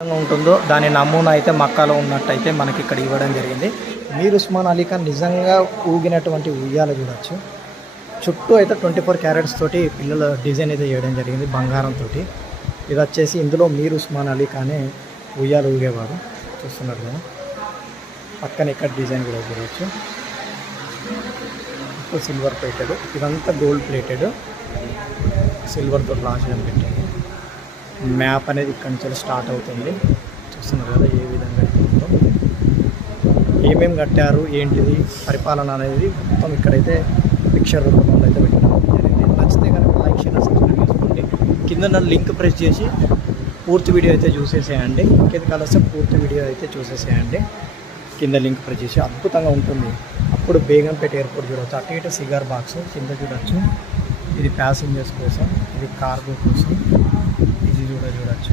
విధంగా ఉంటుందో దాని నమూనా అయితే మక్కాలో ఉన్నట్టయితే మనకి ఇక్కడ ఇవ్వడం జరిగింది. మీరు ఉస్మాన్ అలీ ఖాన్ నిజంగా ఊగినటువంటి ఉయ్యాల చూడొచ్చు. చుట్టూ అయితే ట్వంటీ ఫోర్ క్యారెట్స్ తోటి పిల్లల డిజైన్ అయితే చేయడం జరిగింది బంగారంతో ఇది వచ్చేసి ఇందులో మీరు ఉస్మాన్ అలీ ఖానే ఉయ్యాలు ఊగేవారు. చూస్తున్నారు కదా. పక్కన ఇక్కడ డిజైన్ కూడా చూడవచ్చు ఇప్పుడు సిల్వర్ ప్లేటెడ్. ఇదంతా గోల్డ్ ప్లేటెడ్. సిల్వర్తో రాజడం పెట్టింది మ్యాప్ అనేది ఇక్కడ నుంచి స్టార్ట్ అవుతుంది. చూస్తున్నారు కదా ఏ విధంగా ఏమేమి కట్టారు ఏంటిది పరిపాలన అనేది మొత్తం ఇక్కడైతే పిక్చర్ రూపంలో అయితే పెట్టడం జరిగింది. నచ్చితే కనుక లైక్ షేర్ సబ్స్క్రైబ్ చేసుకోండి. కింద నా లింక్ ప్రెస్ చేసి పూర్తి వీడియో అయితే చూసేసేయండి. ఇంకేది కలిస్తే పూర్తి వీడియో అయితే చూసేసేయండి. కింద లింక్ ప్రెస్ చేసి అద్భుతంగా ఉంటుంది. అప్పుడు బేగంపేట ఎయిర్పోర్ట్ చూడవచ్చు అటు ఇటు సిగార్ బాక్స్ కింద చూడొచ్చు. ఇది ప్యాసింజర్స్ కోసం ఇది కార్గో కోసం. కూడా చూడొచ్చు